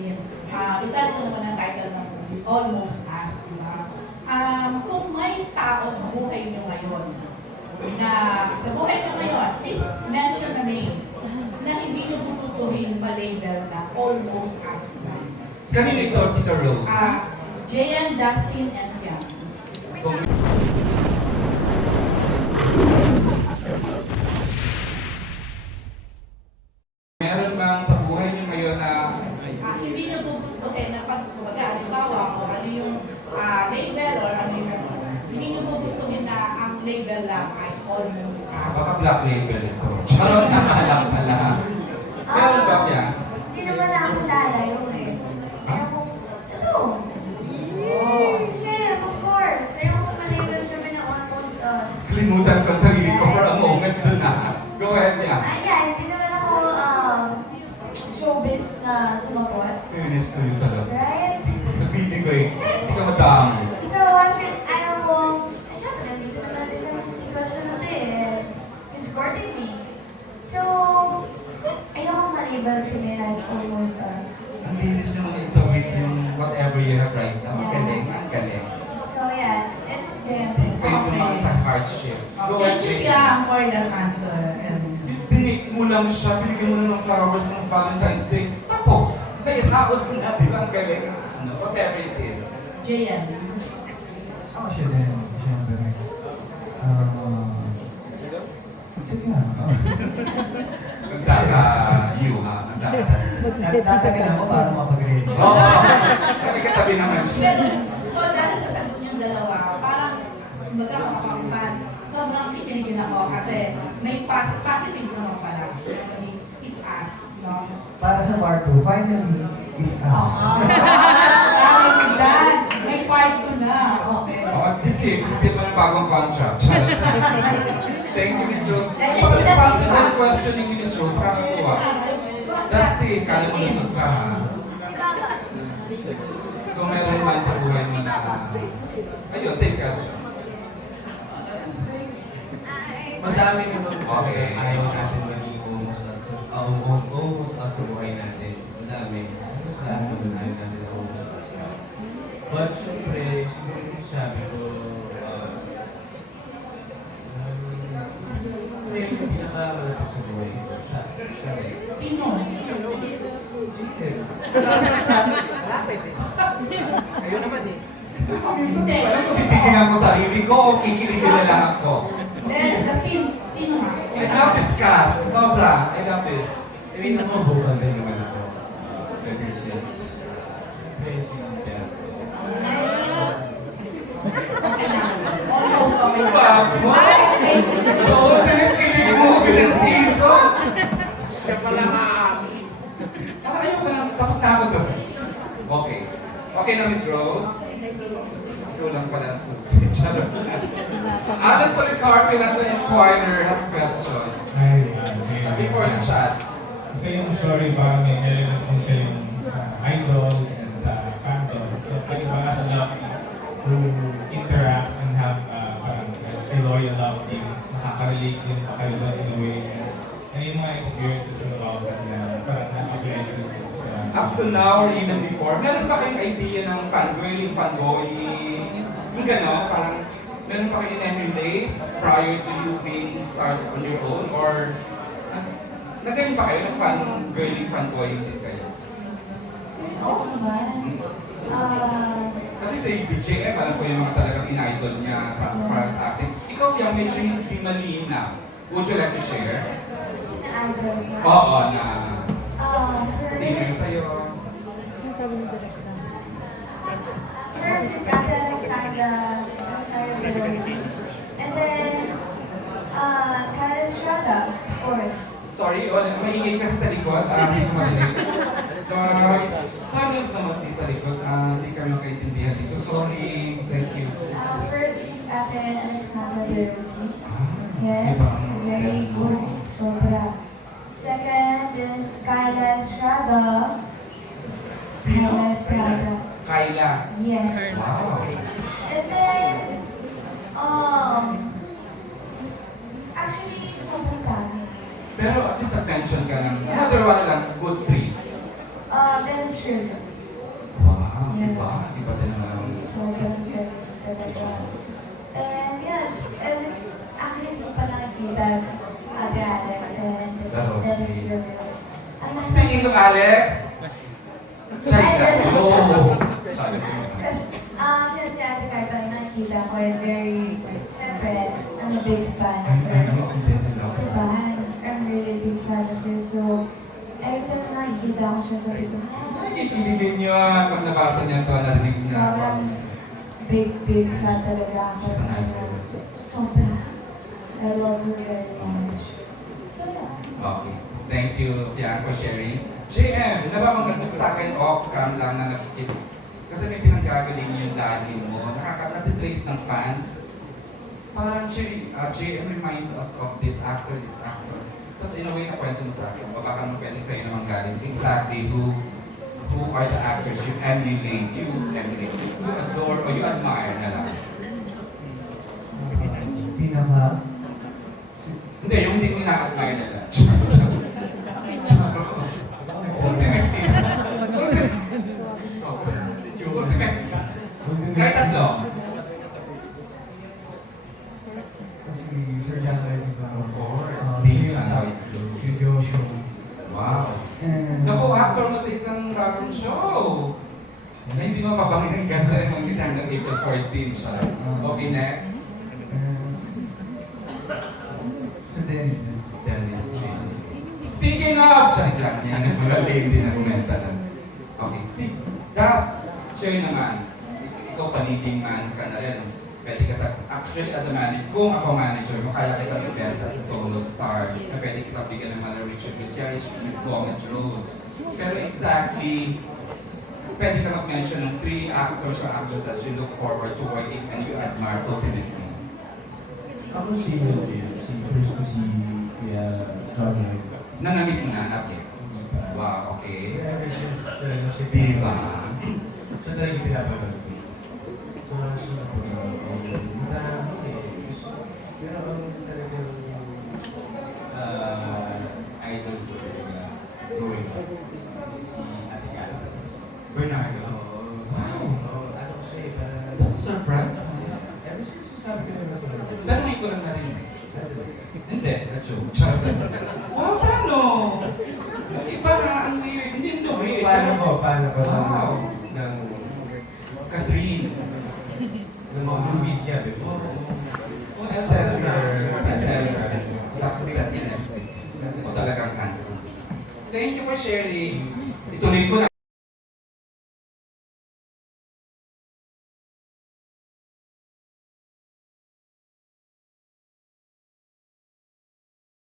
natin. Total ito naman ang title ng movie, Almost Us, di ba? Kung may tao sa buhay niyo ngayon, na sa buhay niyo ngayon, please mention a name na hindi niyo gugustuhin ma-label na Almost Us. Kanina ito, Tita Rose. JM, Dustin, and Kian. Kung meron bang sa buhay niyo ngayon na Hindi niyo gugustuhin na pag, kumbaga, halimbawa, o ano yung label or ano yung hindi niyo gugustuhin na ang label lang ay Almost Us. baka black label ito? Charot na alam pala. Meron ba yan? Hindi naman ako lalayo eh. Ayaw ko, ito. Si Jem, of course. Ayaw ko malibel kami na Almost Us. Kalimutan ko ang sarili ko for a moment dun na. Go ahead niya. Ayan, hindi naman ako showbiz na sumagot. Finish to you talaga. Right? Nagbibigay. Hindi ka madami. So, I feel, ayaw ko, syempre, nandito naman din kami sa sitwasyon na ito eh. He's courting me. So, ayaw ko malibel kami as Almost Us. Ang linis naman ito with yung whatever you have right now. Ang galing, ang galing. So, yeah, it's Jem. Kayo dumaan sa hardship. Go ahead, Thank you, Jane. Kian, for that answer. And Dinig mo lang siya, binigyan mo na ng flowers ng Valentine's Day. Tapos, naitapos na, di ba? Ang galing. Ano, whatever it is. JM. Ako siya din, siyempre. Sige nga. Nagkaka-yuha, nagkakatas. Nagtatagal ako para makapag-ready. Oo! May katabi naman siya. So, dahil sa sagot niyong dalawa, parang magkakapangkan. Sobrang kikiligin ako kasi may positive naman pala. It's us, no? Para sa part 2, finally, it's us. Tawag ko dyan. May part 2 na. Okay. Oh, at this year, kapit mo ng bagong contract. Charot. Thank you, Miss Rose. Pag-responsible questioning ni Miss Rose, nakakatuwa. Dusty, kala mo lusot ka, ha? Kung meron man sa buhay mo na... Ayun, same question. Madami naman Okay. ayaw natin maging almost us sa buhay natin. Madami. Almost lahat naman ayaw natin na almost us. But syempre, siguro yung sabi ko, yung pinakamalapit sa buhay ko, siya rin. Sino? GM. Malapit siya sa akin. Ayaw naman eh. Minsan, di ba alam kung titignan ko sarili ko o kikiligin na lang ako? Sino nga? I love this cast. Sobra. I love this. I mean, ako, bukal din naman ako. Ever since. Siyempre, si Dad. Diba ako? Oo, kilig mo, pinag-season. Siya pala nga. Parang ayaw ka lang, tapos na ako doon. Okay. Okay na, Miss Rose? Ikaw lang pala ang susi. Charot na. Alan Policarpo in the Inquirer has questions. Before sa chat. Kasi yung story parang may elements din siya yung sa idol and sa fandom. So kayo ba as a love team who interacts and have parang a loyal love team, makaka-relate din ba kayo doon in a way? And ano yung mga experiences about that na parang na-apply nyo rin dito sa... Up to now or even before, meron ba kayong idea ng fangirling, fanboying? Yung gano'n, parang meron pa kayo in-emulate prior to you being stars on your own? Or nagayon pa kayo ng fangirling, fanboying din kayo? Oo naman. Kasi sa BJM, alam ko yung mga talagang in-idol niya sa as far as acting. Ikaw yung medyo hindi malinaw. Would you like to share? Kasi na-idol ko. Oo, na sino First, sa'yo? first is Ate Alexandra Rosario De Rossi. And then, Kyle Estrada, of course. Sorry, maingay kasi sa likod. Hindi ko marinig. Guys, silence naman din sa likod. Hindi kami makaintindihan dito. Sorry. Thank you. First is Ate Alexandra De Rossi. Yes, Ibang- very good. Sobra. Second is Kyla Estrada. Sino? Kyla Estrada. Kyla. Yes. Wow. And then, actually, sobrang dami. Pero at least nag-mention ka ng another one lang, good three. Dennis Trillo. Wow, Yeah. iba din naman. Sobrang galing talaga. And yes, actually hindi ko pa nakikita si Ate Alex and Rosie. Dennis Trillo. Ang Speaking of Alex, check that. Oh. Yun si Ate Kai pa rin nakikita ko and very, syempre, I'm a big fan of I her. know, din alam. Diba? I'm really big fan of her. So, every time na nakikita ko siya, sabi ko, Ay, kikiligin niyo pag nabasa niya ito, narinig niya. sobrang big fan talaga ako. She's a nice girl. Sobra. I love her very much. So, yeah. Okay. Thank you, Fian, for sharing. JM, nababanggit mo sa akin off-cam lang na nakikita. Kasi may pinanggagaling yung daddy mo. Nakaka-trace ng fans. Parang JM reminds us of this actor. Tapos in a way, nakwento mo sa akin. O baka naman pwedeng sa'yo naman galing. Exactly who are the actors you emulate, you adore, or you admire na lang. Pinaka, Hindi, yung hindi mo ina-admire na lang. Kahit tatlo. si Sir John Lloyd Sigaro. Of course, Si John Lloyd. Si Joshua. Wow. And, Naku, actor mo sa isang bagong show. Na hindi mo mapabangin ang ganda yung mga hanggang April 14 siya. Okay, next. and, Sir Dennis din. Dennis J. Speaking of, check lang yan, yung mga lady na kumenta na. Okay, si Das, siya naman, ikaw pa-leading man ka na rin. Pwede ka actually as a manager, kung ako manager mo, kaya kita ibenta sa solo star, na pwede kita bigyan ng mga Richard Gutierrez, Richard Gomez roles. Pero exactly, pwede ka mag-mention ng 3 actors or actresses you look forward to working and you admire ultimately. Ako si first ko si Kuya John Lloyd. Nanamit mo na, not yet. Hindi pa. Wow, okay. Ever since siya Diba? So talagang pinapanood ko. So gusto na po madami pero ang talagang idol ko talaga growing up si Ate Kat. Bernardo. Wow! Ano ko siya parang... That's a surprise. Ever since sabi ko na nasa Pero may ko lang na rin. Hindi, na-joke. Charot. Wow, paano? Iba na, ang weird. Hindi na weird. Fan ako Wow. ng Catherine. mga movies niya before. Oh, and then, tapos sa set niya next week. O talagang hands on. Thank you for sharing. Ituloy ko na.